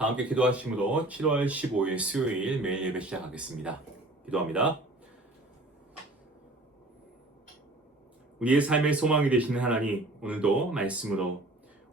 다 함께 기도하심으로 7월 15일 수요일 매일 예배 시작하겠습니다. 기도합니다. 우리의 삶의 소망이 되시는 하나님, 오늘도 말씀으로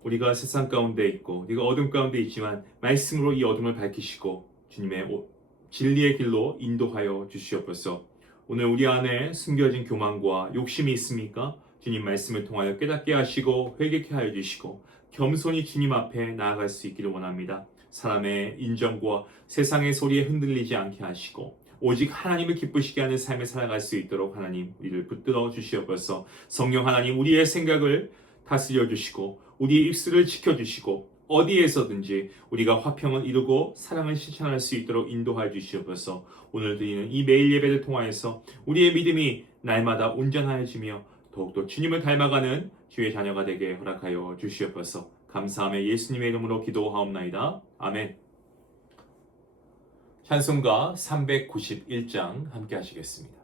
우리가 세상 가운데 있고 우리가 어둠 가운데 있지만 말씀으로 이 어둠을 밝히시고 주님의 진리의 길로 인도하여 주시옵소서. 오늘 우리 안에 숨겨진 교만과 욕심이 있습니까? 주님 말씀을 통하여 깨닫게 하시고 회개케 하여 주시고 겸손히 주님 앞에 나아갈 수 있기를 원합니다. 사람의 인정과 세상의 소리에 흔들리지 않게 하시고 오직 하나님을 기쁘시게 하는 삶을 살아갈 수 있도록 하나님 우리를 붙들어 주시옵소서. 성령 하나님, 우리의 생각을 다스려 주시고 우리의 입술을 지켜주시고 어디에서든지 우리가 화평을 이루고 사랑을 실천할 수 있도록 인도하여 주시옵소서. 오늘 드리는 이 매일 예배를 통하여서 우리의 믿음이 날마다 온전하여지며 더욱더 주님을 닮아가는 주의 자녀가 되게 허락하여 주시옵소서. 감사하며 예수님의 이름으로 기도하옵나이다. 아멘. 찬송가 391장 함께 하시겠습니다.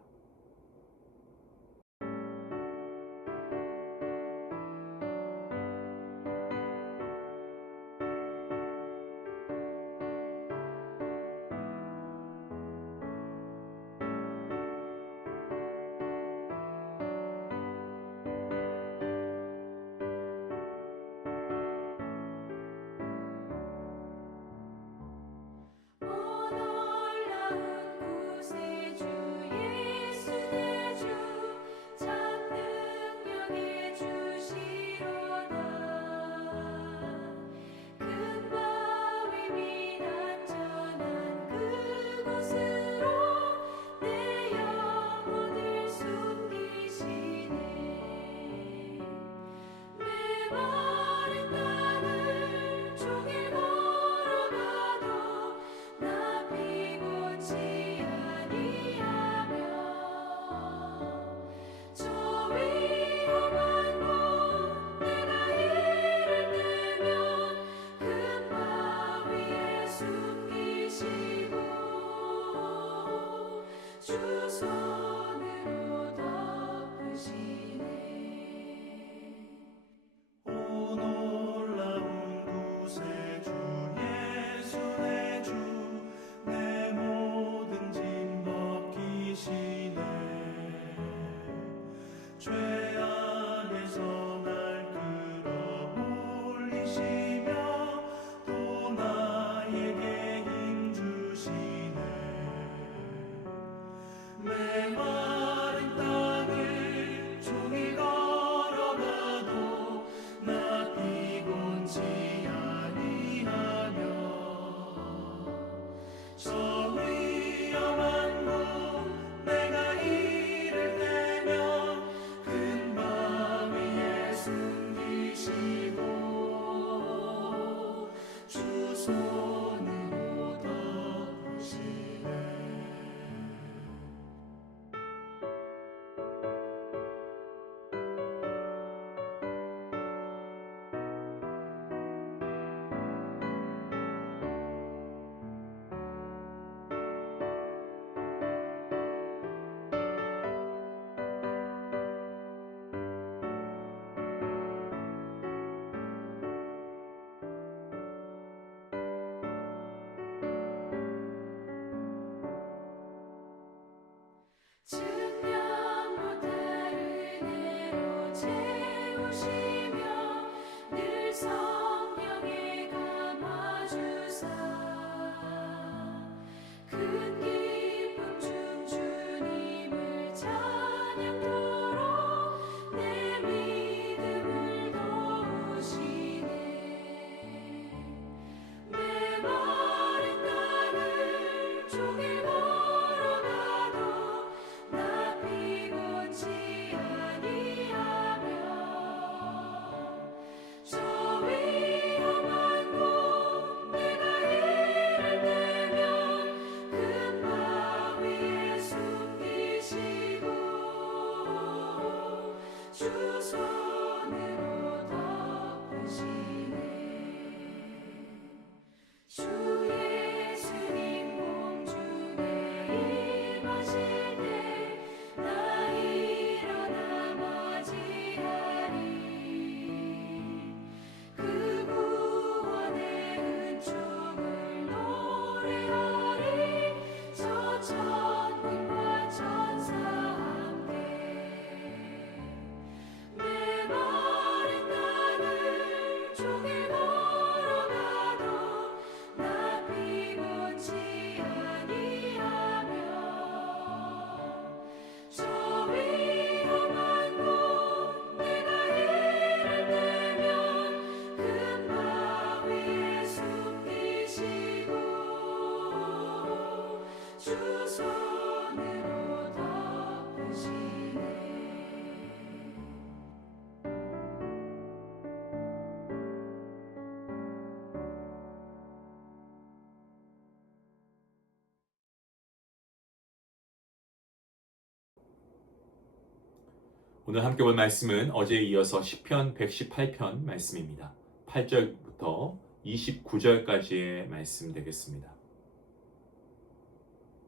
오늘 함께 볼 말씀은 어제에 이어서 시편 118편 말씀입니다. 8절부터 29절까지의 말씀 되겠습니다.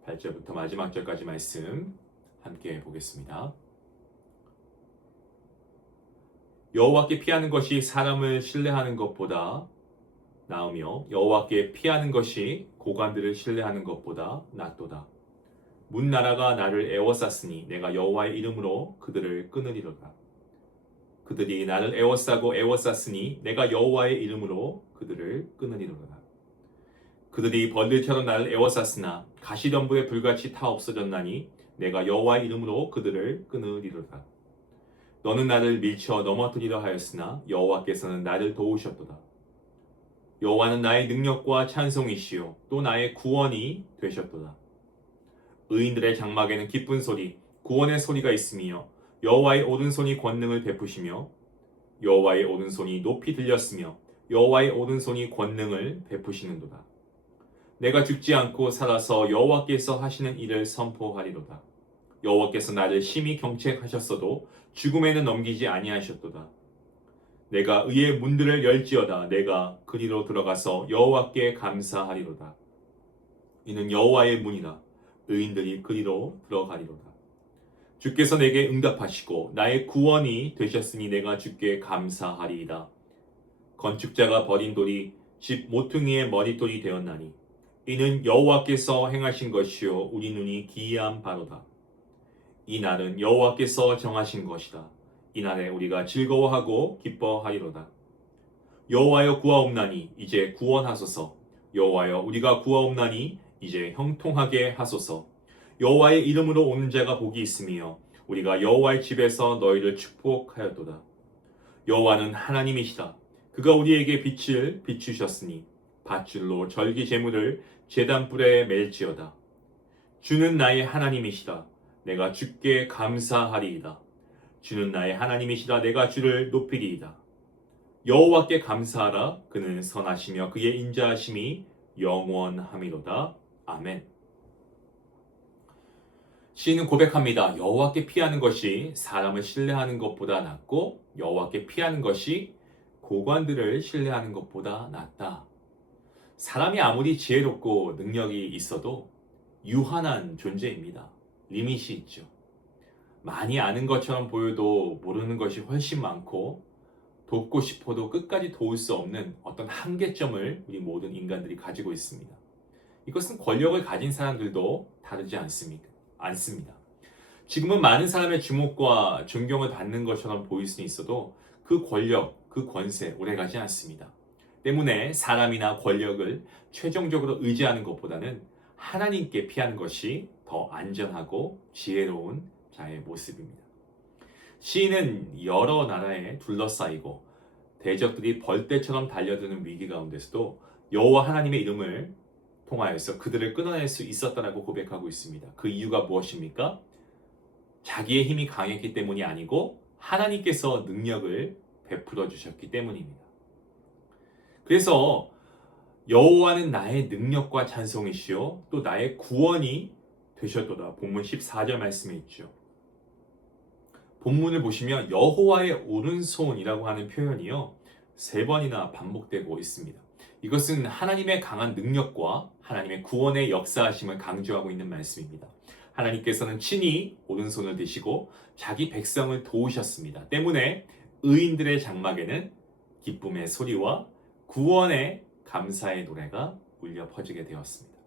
8절부터 마지막 절까지 말씀 함께 보겠습니다. 여호와께 피하는 것이 사람을 신뢰하는 것보다 나으며 여호와께 피하는 것이 고관들을 신뢰하는 것보다 낫도다. 문 나라가 나를 애워쌌으니 내가 여호와의 이름으로 그들을 끊으리로다. 그들이 나를 애워쌌으니 내가 여호와의 이름으로 그들을 끊으리로다. 그들이 벌들처럼 나를 애워쌌으나 가시덤불에 불같이 타 없어졌나니 내가 여호와의 이름으로 그들을 끊으리로다. 너는 나를 밀쳐 넘어뜨리려 하였으나 여호와께서는 나를 도우셨도다. 여호와는 나의 능력과 찬송이시요 또 나의 구원이 되셨도다. 의인들의 장막에는 기쁜 소리, 구원의 소리가 있으며 여호와의 오른손이 권능을 베푸시며 여호와의 오른손이 높이 들렸으며 여호와의 오른손이 권능을 베푸시는도다. 내가 죽지 않고 살아서 여호와께서 하시는 일을 선포하리로다. 여호와께서 나를 심히 경책하셨어도 죽음에는 넘기지 아니하셨도다. 내가 의의 문들을 열지어다. 내가 그리로 들어가서 여호와께 감사하리로다. 이는 여호와의 문이라. 의인들이 그리로 들어가리로다. 주께서 내게 응답하시고 나의 구원이 되셨으니 내가 주께 감사하리이다. 건축자가 버린 돌이 집 모퉁이의 머릿돌이 되었나니 이는 여호와께서 행하신 것이요 우리 눈이 기이한 바로다. 이 날은 여호와께서 정하신 것이다. 이 날에 우리가 즐거워하고 기뻐하리로다. 여호와여 구하옵나니 이제 구원하소서. 여호와여 우리가 구하옵나니 이제 형통하게 하소서. 여호와의 이름으로 오는 자가 복이 있으며 우리가 여호와의 집에서 너희를 축복하였도다. 여호와는 하나님이시다. 그가 우리에게 빛을 비추셨으니 밧줄로 절기 제물을 제단불에 맬지어다. 주는 나의 하나님이시다. 내가 주께 감사하리이다. 주는 나의 하나님이시다. 내가 주를 높이리이다. 여호와께 감사하라. 그는 선하시며 그의 인자하심이 영원함이로다. 아멘. 시인은 고백합니다. 여호와께 피하는 것이 사람을 신뢰하는 것보다 낫고 여호와께 피하는 것이 고관들을 신뢰하는 것보다 낫다. 사람이 아무리 지혜롭고 능력이 있어도 유한한 존재입니다. 리밋이 있죠. 많이 아는 것처럼 보여도 모르는 것이 훨씬 많고 돕고 싶어도 끝까지 도울 수 없는 어떤 한계점을 우리 모든 인간들이 가지고 있습니다. 이것은 권력을 가진 사람들도 다르지 않습니다. 지금은 많은 사람의 주목과 존경을 받는 것처럼 보일 수 있어도 그 권력, 그 권세 오래가지 않습니다. 때문에 사람이나 권력을 최종적으로 의지하는 것보다는 하나님께 피하는 것이 더 안전하고 지혜로운 자의 모습입니다. 시인은 여러 나라에 둘러싸이고 대적들이 벌떼처럼 달려드는 위기 가운데서도 여호와 하나님의 이름을 통하여서 그들을 끊어낼 수 있었다라고 고백하고 있습니다. 그 이유가 무엇입니까? 자기의 힘이 강했기 때문이 아니고 하나님께서 능력을 베풀어 주셨기 때문입니다. 그래서 여호와는 나의 능력과 찬송이시요 또 나의 구원이 되셨도다. 본문 14절 말씀에 있죠. 본문을 보시면 여호와의 오른손이라고 하는 표현이요 3번이나 반복되고 있습니다. 이것은 하나님의 강한 능력과 하나님의 구원의 역사하심을 강조하고 있는 말씀입니다. 하나님께서는 친히 오른손을 드시고 자기 백성을 도우셨습니다. 때문에 의인들의 장막에는 기쁨의 소리와 구원의 감사의 노래가 울려 퍼지게 되었습니다.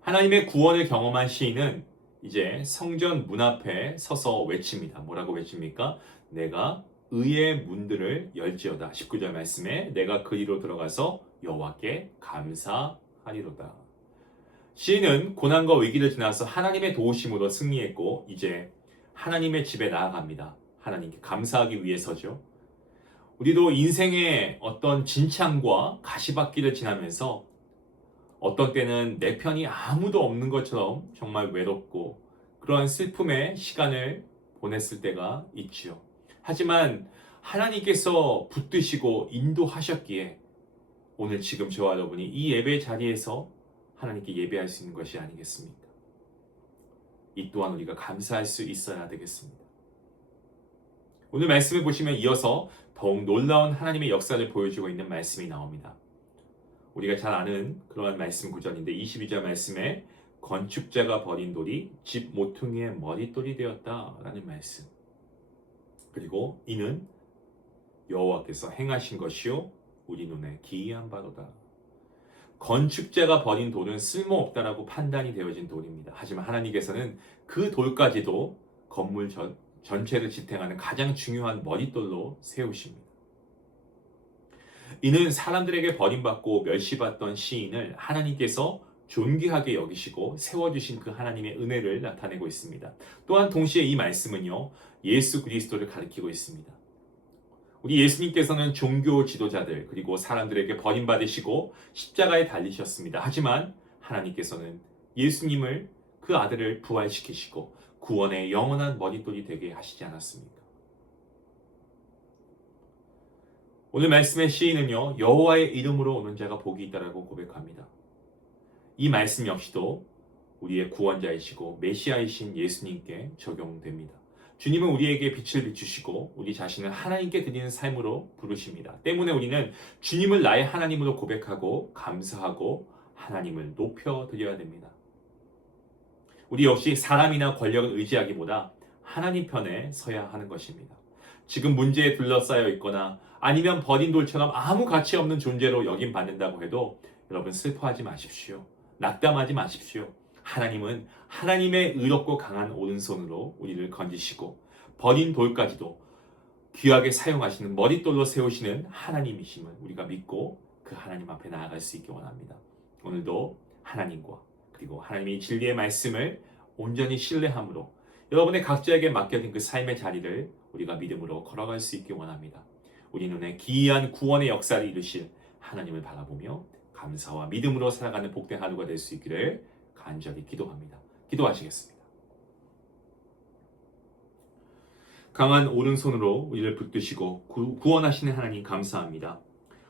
하나님의 구원을 경험한 시인은 이제 성전 문 앞에 서서 외칩니다. 뭐라고 외칩니까? 내가 의의 문들을 열지어다. 19절 말씀에 내가 그리로 들어가서 여호와께 감사하리로다. 시인은 고난과 위기를 지나서 하나님의 도우심으로 승리했고 이제 하나님의 집에 나아갑니다. 하나님께 감사하기 위해서죠. 우리도 인생의 어떤 진창과 가시밭길을 지나면서 어떤 때는 내 편이 아무도 없는 것처럼 정말 외롭고 그러한 슬픔의 시간을 보냈을 때가 있지요. 하지만 하나님께서 붙드시고 인도하셨기에 오늘 지금 저와 여러분이 이 예배 자리에서 하나님께 예배할 수 있는 것이 아니겠습니까? 이 또한 우리가 감사할 수 있어야 되겠습니다. 오늘 말씀을 보시면 이어서 더욱 놀라운 하나님의 역사를 보여주고 있는 말씀이 나옵니다. 우리가 잘 아는 그러한 말씀 구절인데 22절 말씀에 건축자가 버린 돌이 집 모퉁이의 머릿돌이 되었다라는 말씀. 그리고 이는 여호와께서 행하신 것이요 우리 눈에 기이한 바로다. 건축자가 버린 돌은 쓸모없다라고 판단이 되어진 돌입니다. 하지만 하나님께서는 그 돌까지도 건물 전체를 지탱하는 가장 중요한 머릿돌로 세우십니다. 이는 사람들에게 버림받고 멸시받던 시인을 하나님께서 존귀하게 여기시고 세워주신 그 하나님의 은혜를 나타내고 있습니다. 또한 동시에 이 말씀은요, 예수 그리스도를 가리키고 있습니다. 우리 예수님께서는 종교 지도자들 그리고 사람들에게 버림받으시고 십자가에 달리셨습니다. 하지만 하나님께서는 예수님을 그 아들을 부활시키시고 구원의 영원한 머릿돌이 되게 하시지 않았습니까? 오늘 말씀의 시인은요, 여호와의 이름으로 오는 자가 복이 있다라고 고백합니다. 이 말씀 역시도 우리의 구원자이시고 메시아이신 예수님께 적용됩니다. 주님은 우리에게 빛을 비추시고 우리 자신을 하나님께 드리는 삶으로 부르십니다. 때문에 우리는 주님을 나의 하나님으로 고백하고 감사하고 하나님을 높여드려야 됩니다. 우리 역시 사람이나 권력을 의지하기보다 하나님 편에 서야 하는 것입니다. 지금 문제에 둘러싸여 있거나 아니면 버린 돌처럼 아무 가치 없는 존재로 여김받는다고 해도 여러분 슬퍼하지 마십시오. 낙담하지 마십시오. 하나님은 하나님의 의롭고 강한 오른손으로 우리를 건지시고 버린 돌까지도 귀하게 사용하시는 머릿돌로 세우시는 하나님이심을 우리가 믿고 그 하나님 앞에 나아갈 수 있기 원합니다. 오늘도 하나님과 그리고 하나님의 진리의 말씀을 온전히 신뢰함으로 여러분의 각자에게 맡겨진 그 삶의 자리를 우리가 믿음으로 걸어갈 수 있기 원합니다. 우리 눈에 기이한 구원의 역사를 이루실 하나님을 바라보며 감사와 믿음으로 살아가는 복된 하루가 될 수 있기를 간절히 기도합니다. 기도하시겠습니다. 강한 오른손으로 우리를 붙드시고 구원하시는 하나님 감사합니다.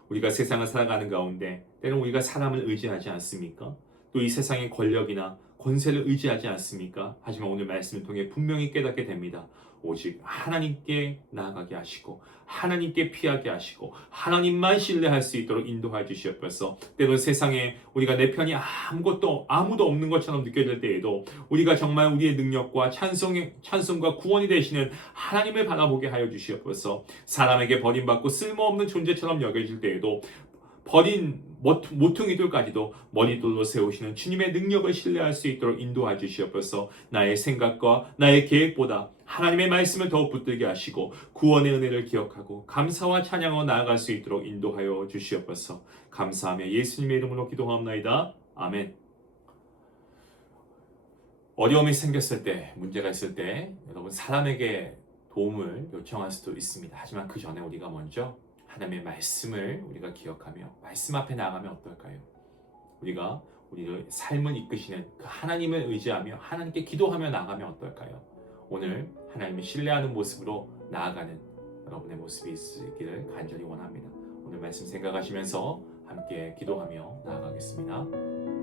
우리가 세상을 살아가는 가운데 때로는 우리가 사람을 의지하지 않습니까? 또 이 세상의 권력이나 권세를 의지하지 않습니까? 하지만 오늘 말씀을 통해 분명히 깨닫게 됩니다. 오직 하나님께 나아가게 하시고 하나님께 피하게 하시고 하나님만 신뢰할 수 있도록 인도해 주시옵소서. 때로 세상에 우리가 내 편이 아무도 없는 것처럼 느껴질 때에도 우리가 정말 우리의 능력과 찬송과 구원이 되시는 하나님을 바라보게 하여 주시옵소서. 사람에게 버림받고 쓸모없는 존재처럼 여겨질 때에도 버린 모퉁이들까지도 머릿돌로 세우시는 주님의 능력을 신뢰할 수 있도록 인도해 주시옵소서. 나의 생각과 나의 계획보다 하나님의 말씀을 더욱 붙들게 하시고 구원의 은혜를 기억하고 감사와 찬양으로 나아갈 수 있도록 인도하여 주시옵소서. 감사하며 예수님의 이름으로 기도하옵나이다. 아멘. 어려움이 생겼을 때, 문제가 있을 때 여러분 사람에게 도움을 요청할 수도 있습니다. 하지만 그 전에 우리가 먼저 하나님의 말씀을 우리가 기억하며 말씀 앞에 나아가면 어떨까요? 우리가 우리의 삶을 이끄시는 그 하나님을 의지하며 하나님께 기도하며 나아가면 어떨까요? 오늘 하나님을 신뢰하는 모습으로 나아가는 여러분의 모습이 있기를 간절히 원합니다. 오늘 말씀 생각하시면서 함께 기도하며 나아가겠습니다.